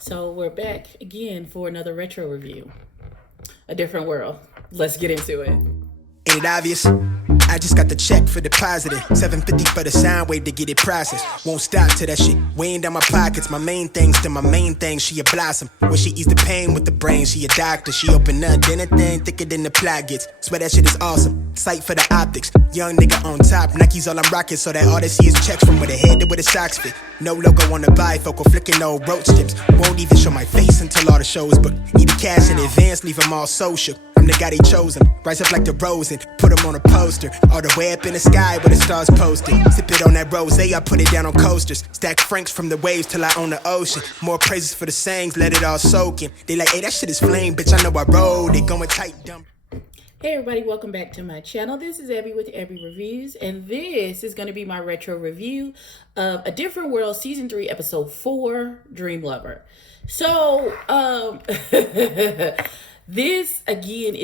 So we're back again for another retro review. A different world. Let's get into it. Ain't it obvious? I just got the check for depositing. $750 for the sound wave to get it processed. Won't stop till that shit weighing down my pockets. My main thing's to my main thing. She a blossom. When she ease the pain with the brain, she a doctor. She open up, then a thing thicker than the plot gets. Swear that shit is awesome. Sight for the optics. Young nigga on top. Nike's all I'm rocking, so that all they see is checks from where the head to where the socks fit. No logo on the bifocal, flicking no roach tips. Won't even show my face until all the shows book. Need the cash in advance, leave them all social. I'm the guy they chosen. Rise up like the rose and put them on a poster. All the way up in the sky where the stars posted. Sip it on that rose, I put it down on coasters. Stack francs from the waves till I own the ocean. More praises for the sayings, let it all soak in. They like, hey, that shit is flame, bitch, I know I rode. They going tight, dumb. Hey everybody, welcome back to my channel. This is EBBIE with EBBIE Reviews, and this is going to be my retro review of A Different World Season 3, Episode 4, Dream Lover. So, this again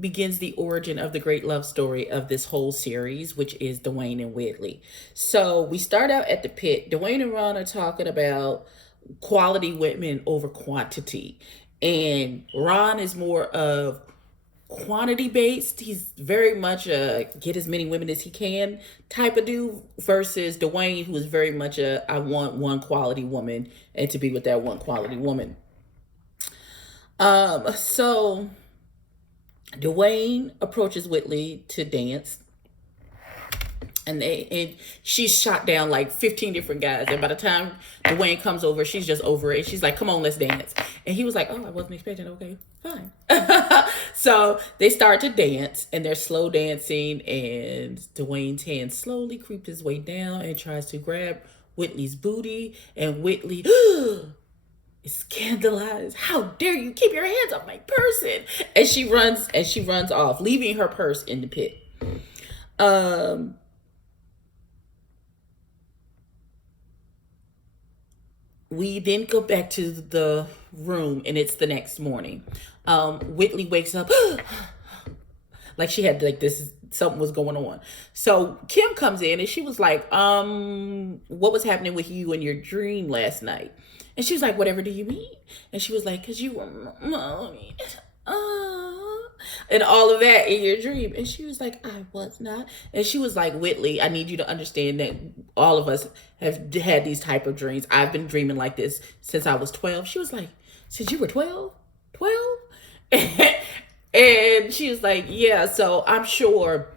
begins the origin of the great love story of this whole series, which is Dwayne and Whitley. So we start out at the pit. Dwayne and Ron are talking about quality women over quantity, and Ron is more of quantity based. He's very much a get as many women as he can type of dude, versus Dwayne, who is very much a I want one quality woman and to be with that one quality woman. So Dwayne approaches Whitley to dance, and she's shot down like 15 different guys, and by the time Dwayne comes over, she's just over it. She's like, come on, let's dance. And he was like, oh, I wasn't expecting. Okay, fine. So they start to dance, and they're slow dancing, and Dwayne's hand slowly creeps his way down and tries to grab Whitley's booty, and Whitley is scandalized. How dare you keep your hands off my person? And she runs off, leaving her purse in the pit. We then go back to the room, and it's the next morning. Whitley wakes up like she had like this, something was going on. So Kim comes in, and she was like, what was happening with you in your dream last night? And she was like, whatever do you mean? And she was like, because you were mommy. And all of that in your dream. And she was like, I was not. And she was like, Whitley, I need you to understand that all of us have had these type of dreams. I've been dreaming like this since I was 12. She was like, since you were 12? 12? And she was like, yeah, so I'm sure.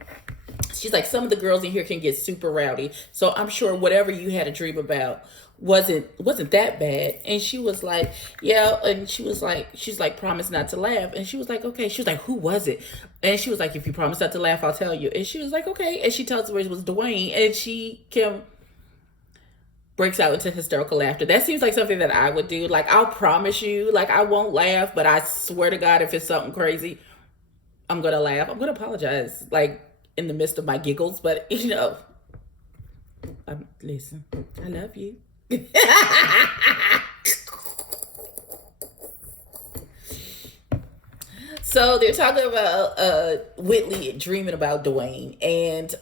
She's like, some of the girls in here can get super rowdy. So I'm sure whatever you had a dream about wasn't that bad. And she was like, yeah. And she's like, promise not to laugh. And she was like, okay. She was like, who was it? And she was like, if you promise not to laugh, I'll tell you. And she was like, okay. And she tells her it was Dwayne. And Kim breaks out into hysterical laughter. That seems like something that I would do. Like, I'll promise you, like, I won't laugh, but I swear to God, if it's something crazy, I'm gonna laugh. I'm gonna apologize, like, in the midst of my giggles, but listen, I love you. So they're talking about Whitley dreaming about Dwayne, and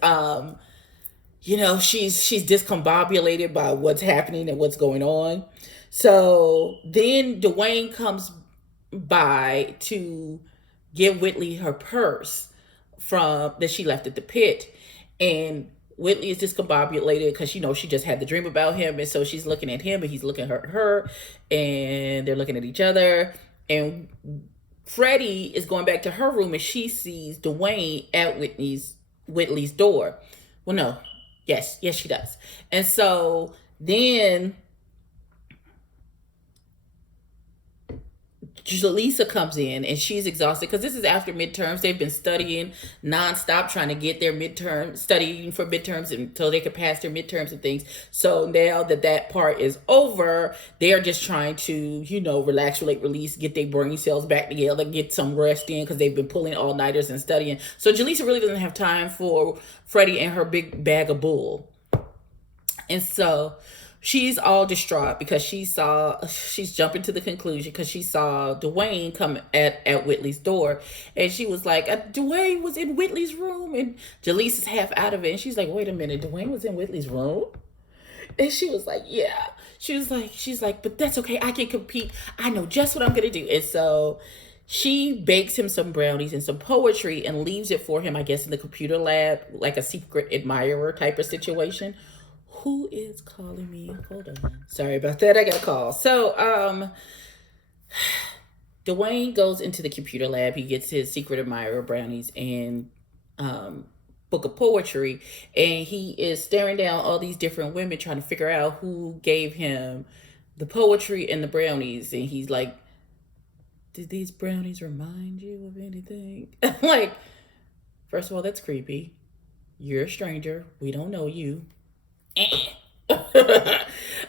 she's discombobulated by what's happening and what's going on. So then Dwayne comes by to give Whitley her purse from that she left at the pit, and Whitley is discombobulated because she just had the dream about him, and so she's looking at him and he's looking at her, and they're looking at each other. And Freddie is going back to her room, and she sees Dwayne at Whitley's door. Well, no, yes, she does. And so then Jaleesa comes in, and she's exhausted because this is after midterms. They've been studying nonstop, trying to get their studying for midterms until they could pass their midterms and things. So now that part is over, they're just trying to, relax, relate, release, get their brain cells back together, get some rest in because they've been pulling all-nighters and studying. So Jaleesa really doesn't have time for Freddie and her big bag of bull. And so she's all distraught because she's jumping to the conclusion because she saw Dwayne come at Whitley's door, and she was like, Dwayne was in Whitley's room, and Jaleesa's half out of it, and she's like, wait a minute, Dwayne was in Whitley's room? And she was like, yeah. She's like, but that's okay. I can compete. I know just what I'm going to do. And so she bakes him some brownies and some poetry and leaves it for him, I guess, in the computer lab, like a secret admirer type of situation. Who is calling me? Hold on. Sorry about that. I got a call. So, Dwayne goes into the computer lab. He gets his secret admirer brownies and book of poetry, and he is staring down all these different women trying to figure out who gave him the poetry and the brownies. And he's like, did these brownies remind you of anything? Like, first of all, that's creepy. You're a stranger. We don't know you.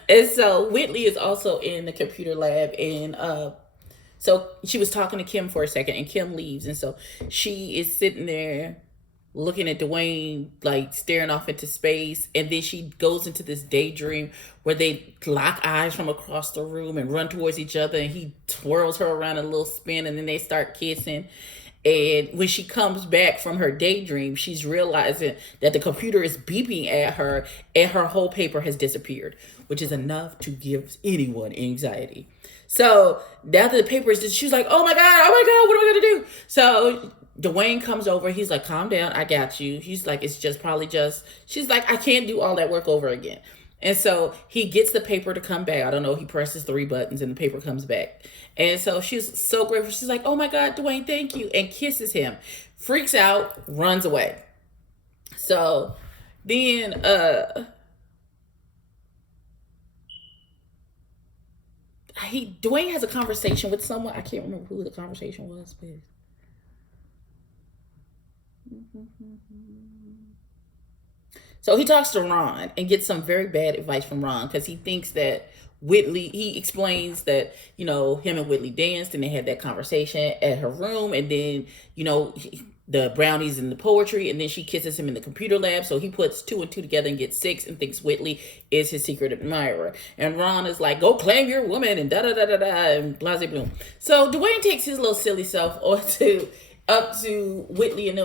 And so Whitley is also in the computer lab, and so she was talking to Kim for a second, and Kim leaves, and so she is sitting there looking at Dwayne, like staring off into space, and then she goes into this daydream where they lock eyes from across the room and run towards each other, and he twirls her around a little spin, and then they start kissing. And when she comes back from her daydream, she's realizing that the computer is beeping at her and her whole paper has disappeared, which is enough to give anyone anxiety. So now that the paper is, she's like, oh my God, what am I going to do? So Dwayne comes over. He's like, calm down. I got you. He's like, it's just probably just, she's like, I can't do all that work over again. And so he gets the paper to come back. I don't know. He presses 3 buttons and the paper comes back. And so she's so grateful. She's like, oh my God, Dwayne, thank you. And kisses him. Freaks out, runs away. So then Dwayne has a conversation with someone. I can't remember who the conversation was with. So he talks to Ron and gets some very bad advice from Ron because he thinks that he explains that, you know, him and Whitley danced and they had that conversation at her room, and then, you know, the brownies and the poetry, and then she kisses him in the computer lab. So he puts 2 and 2 together and gets 6 and thinks Whitley is his secret admirer. And Ron is like, go claim your woman and da-da-da-da-da and blah, blah, blah. So Dwayne takes his little silly self up to Whitley and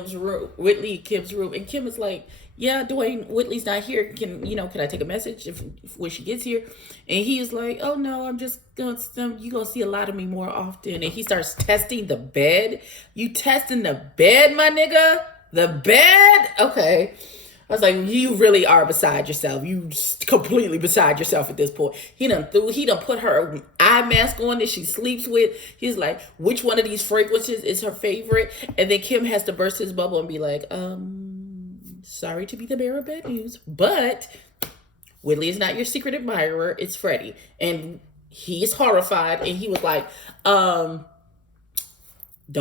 Kim's room, and Kim is like, yeah, Dwayne, Whitley's not here. Can I take a message when she gets here? And he is like, oh no, I'm just you're gonna see a lot of me more often. And he starts testing the bed. You testing the bed, my nigga? The bed? Okay. I was like, you really are beside yourself. You completely beside yourself at this point. He done put her eye mask on that she sleeps with. He's like, which one of these fragrances is her favorite? And then Kim has to burst his bubble and be like, sorry to be the bearer of bad news, but Whitley is not your secret admirer. It's Freddie. And he is horrified. And he was like, don't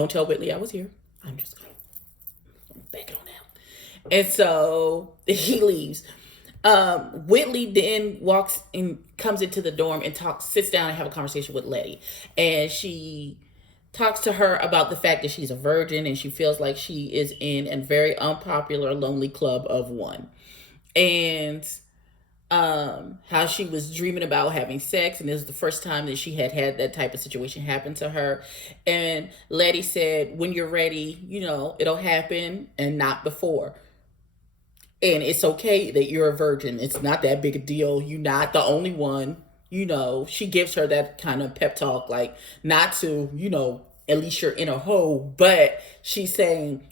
tell Whitley I was here. I'm just going to back it on out. And so he leaves. Whitley then comes into the dorm and sits down and have a conversation with Letty. And she talks to her about the fact that she's a virgin and she feels like she is in a very unpopular, lonely club of one. And how she was dreaming about having sex, and this is the first time that she had that type of situation happen to her. And Letty said, when you're ready, it'll happen, and not before. And it's okay that you're a virgin. It's not that big a deal. You're not the only one. She gives her that kind of pep talk, like not to, at least you're in a hole, but she's saying,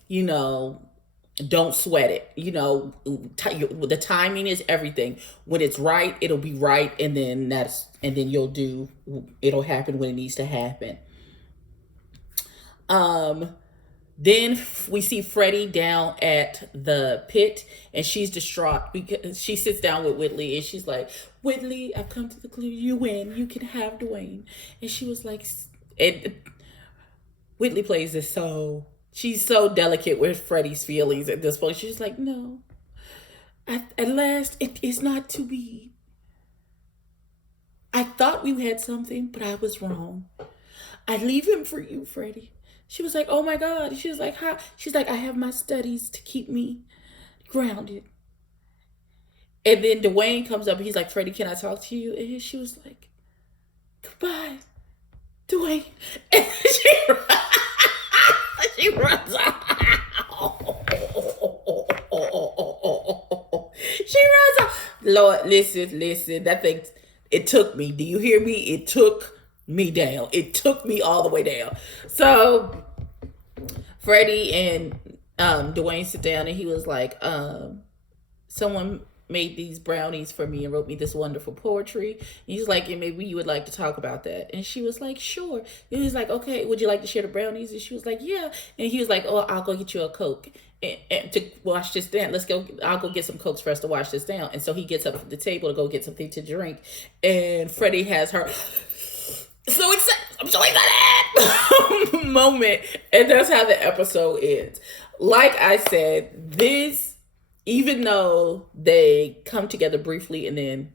don't sweat it. The timing is everything. When it's right, it'll be right. And then it'll happen when it needs to happen. Then we see Freddie down at the pit, and she's distraught because she sits down with Whitley, and she's like, Whitley, I've come to the conclusion you win. You can have Dwayne. And she was like, and Whitley plays this she's so delicate with Freddie's feelings at this point. She's like, no, at last it is not to be. I thought we had something, but I was wrong. I leave him for you, Freddie. She was like, oh my God. She was like, how? She's like, I have my studies to keep me grounded. And then Dwayne comes up and he's like, Freddie, can I talk to you? And she was like, goodbye, Dwayne. And she runs out. She runs out. Lord, listen. That thing, it took me. Do you hear me? It took me down. It took me all the way down. So Freddie and Dwayne sit down, and he was like, someone made these brownies for me and wrote me this wonderful poetry. And he's like, and maybe you would like to talk about that. And she was like, sure. And he's like, okay, would you like to share the brownies? And she was like, yeah. And he was like, oh, I'll go get you a Coke and to wash this down. I'll go get some Cokes for us to wash this down. And so he gets up from the table to go get something to drink. And Freddie has her so excited. I'm so excited moment. And that's how the episode ends. Like I said, this, even though they come together briefly and then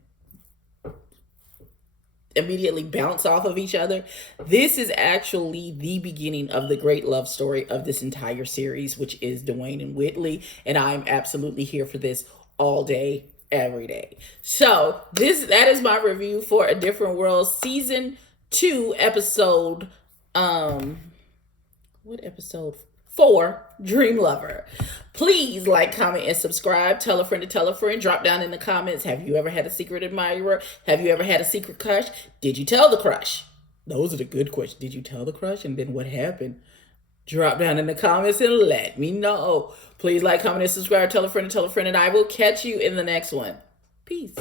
immediately bounce off of each other, this is actually the beginning of the great love story of this entire series, which is Dwayne and Whitley. And I'm absolutely here for this all day, every day. So that is my review for A Different World Season 2 episode, what episode? 4, Dream Lover. Please like, comment, and subscribe. Tell a friend to tell a friend. Drop down in the comments. Have you ever had a secret admirer? Have you ever had a secret crush? Did you tell the crush? Those are the good questions. Did you tell the crush? And then what happened? Drop down in the comments and let me know. Please like, comment, and subscribe. Tell a friend to tell a friend. And I will catch you in the next one. Peace.